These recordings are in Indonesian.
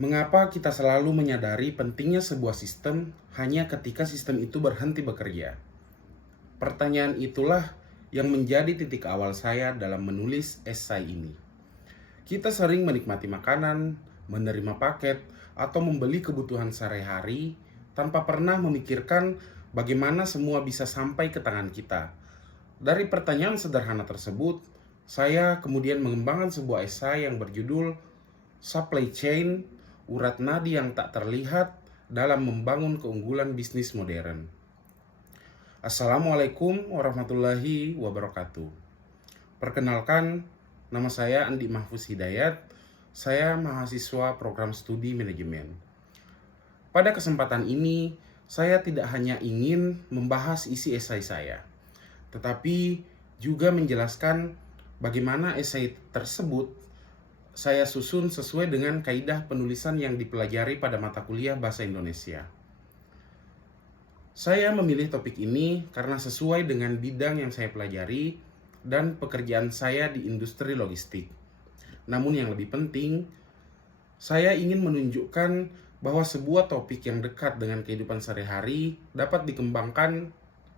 Mengapa kita selalu menyadari pentingnya sebuah sistem hanya ketika sistem itu berhenti bekerja? Pertanyaan itulah yang menjadi titik awal saya dalam menulis esai ini. Kita sering menikmati makanan, menerima paket, atau membeli kebutuhan sehari-hari tanpa pernah memikirkan bagaimana semua bisa sampai ke tangan kita. Dari pertanyaan sederhana tersebut, saya kemudian mengembangkan sebuah esai yang berjudul Supply Chain, Urat Nadi yang tak terlihat dalam membangun keunggulan bisnis modern. Assalamualaikum warahmatullahi wabarakatuh. Perkenalkan, nama saya Andi Mahfuz Hidayat. Saya mahasiswa program studi manajemen. Pada kesempatan ini, saya tidak hanya ingin membahas isi esai saya, tetapi juga menjelaskan bagaimana esai tersebut saya susun sesuai dengan kaidah penulisan yang dipelajari pada mata kuliah Bahasa Indonesia. Saya memilih topik ini karena sesuai dengan bidang yang saya pelajari dan pekerjaan saya di industri logistik. Namun yang lebih penting, saya ingin menunjukkan bahwa sebuah topik yang dekat dengan kehidupan sehari-hari dapat dikembangkan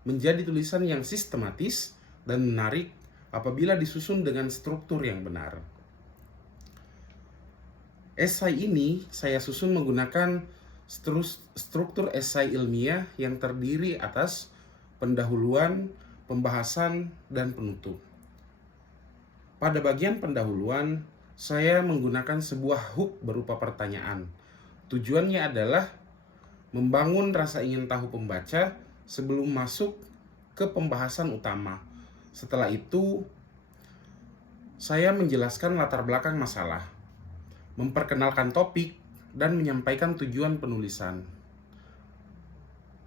menjadi tulisan yang sistematis dan menarik apabila disusun dengan struktur yang benar. Esai ini saya susun menggunakan struktur esai ilmiah yang terdiri atas pendahuluan, pembahasan, dan penutup. Pada bagian pendahuluan, saya menggunakan sebuah hook berupa pertanyaan. Tujuannya adalah membangun rasa ingin tahu pembaca sebelum masuk ke pembahasan utama. Setelah itu, saya menjelaskan latar belakang masalah, memperkenalkan topik, dan menyampaikan tujuan penulisan.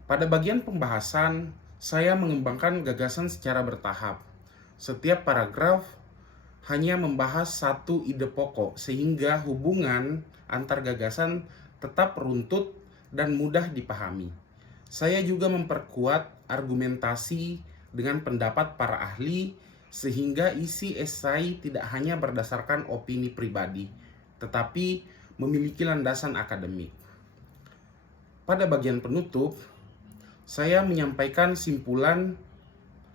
Pada bagian pembahasan, saya mengembangkan gagasan secara bertahap. Setiap paragraf hanya membahas satu ide pokok sehingga hubungan antar gagasan tetap runtut dan mudah dipahami. Saya juga memperkuat argumentasi dengan pendapat para ahli sehingga isi esai tidak hanya berdasarkan opini pribadi, tetapi memiliki landasan akademik. Pada bagian penutup, saya menyampaikan simpulan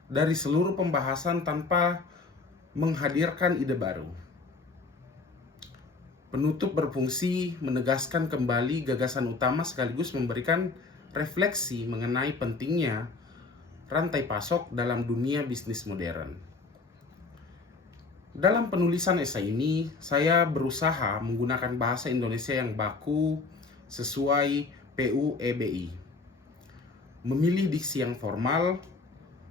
dari seluruh pembahasan tanpa menghadirkan ide baru. Penutup berfungsi menegaskan kembali gagasan utama sekaligus memberikan refleksi mengenai pentingnya rantai pasok dalam dunia bisnis modern. Dalam penulisan esai ini, saya berusaha menggunakan bahasa Indonesia yang baku sesuai PUEBI. Memilih diksi yang formal,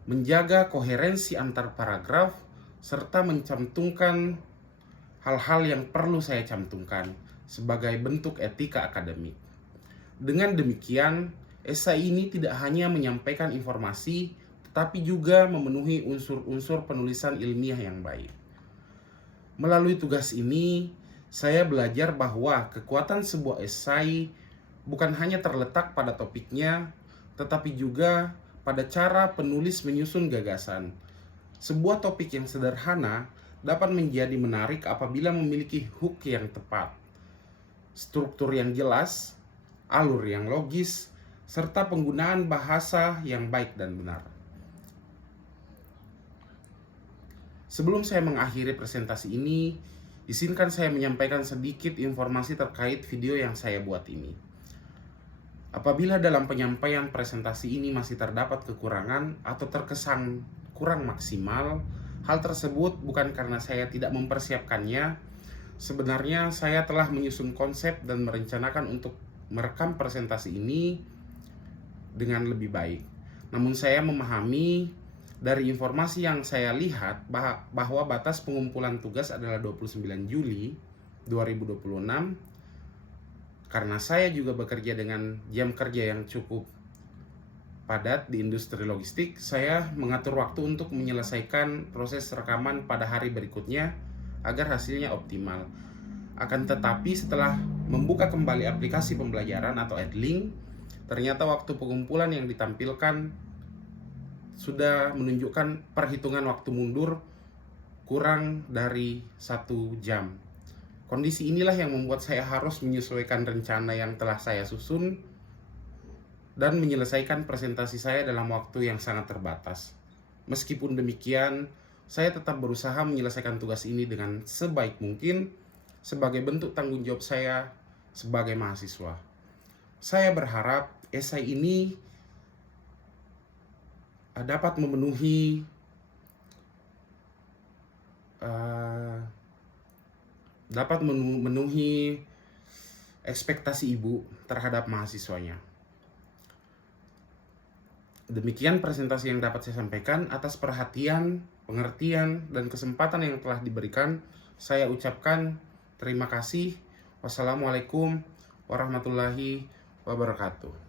menjaga koherensi antar paragraf, serta mencantumkan hal-hal yang perlu saya cantumkan sebagai bentuk etika akademik. Dengan demikian, esai ini tidak hanya menyampaikan informasi, tetapi juga memenuhi unsur-unsur penulisan ilmiah yang baik. Melalui tugas ini, saya belajar bahwa kekuatan sebuah esai bukan hanya terletak pada topiknya, tetapi juga pada cara penulis menyusun gagasan. Sebuah topik yang sederhana dapat menjadi menarik apabila memiliki hook yang tepat, struktur yang jelas, alur yang logis, serta penggunaan bahasa yang baik dan benar. Sebelum saya mengakhiri presentasi ini, izinkan saya menyampaikan sedikit informasi terkait video yang saya buat ini. Apabila dalam penyampaian presentasi ini masih terdapat kekurangan atau terkesan kurang maksimal, hal tersebut bukan karena saya tidak mempersiapkannya. Sebenarnya saya telah menyusun konsep dan merencanakan untuk merekam presentasi ini dengan lebih baik. Namun saya memahami dari informasi yang saya lihat bahwa batas pengumpulan tugas adalah 29 Juli 2026. Karena saya juga bekerja dengan jam kerja yang cukup padat di industri logistik, saya mengatur waktu untuk menyelesaikan proses rekaman pada hari berikutnya agar hasilnya optimal. Akan tetapi setelah membuka kembali aplikasi pembelajaran atau Edlink, ternyata waktu pengumpulan yang ditampilkan sudah menunjukkan perhitungan waktu mundur kurang dari 1 jam. Kondisi inilah yang membuat saya harus menyesuaikan rencana yang telah saya susun dan menyelesaikan presentasi saya dalam waktu yang sangat terbatas. Meskipun demikian, saya tetap berusaha menyelesaikan tugas ini dengan sebaik mungkin sebagai bentuk tanggung jawab saya sebagai mahasiswa. Saya berharap esai ini dapat memenuhi ekspektasi ibu terhadap mahasiswanya. Demikian presentasi yang dapat saya sampaikan. Atas perhatian, pengertian, dan kesempatan yang telah diberikan, saya ucapkan terima kasih. Wassalamualaikum warahmatullahi wabarakatuh.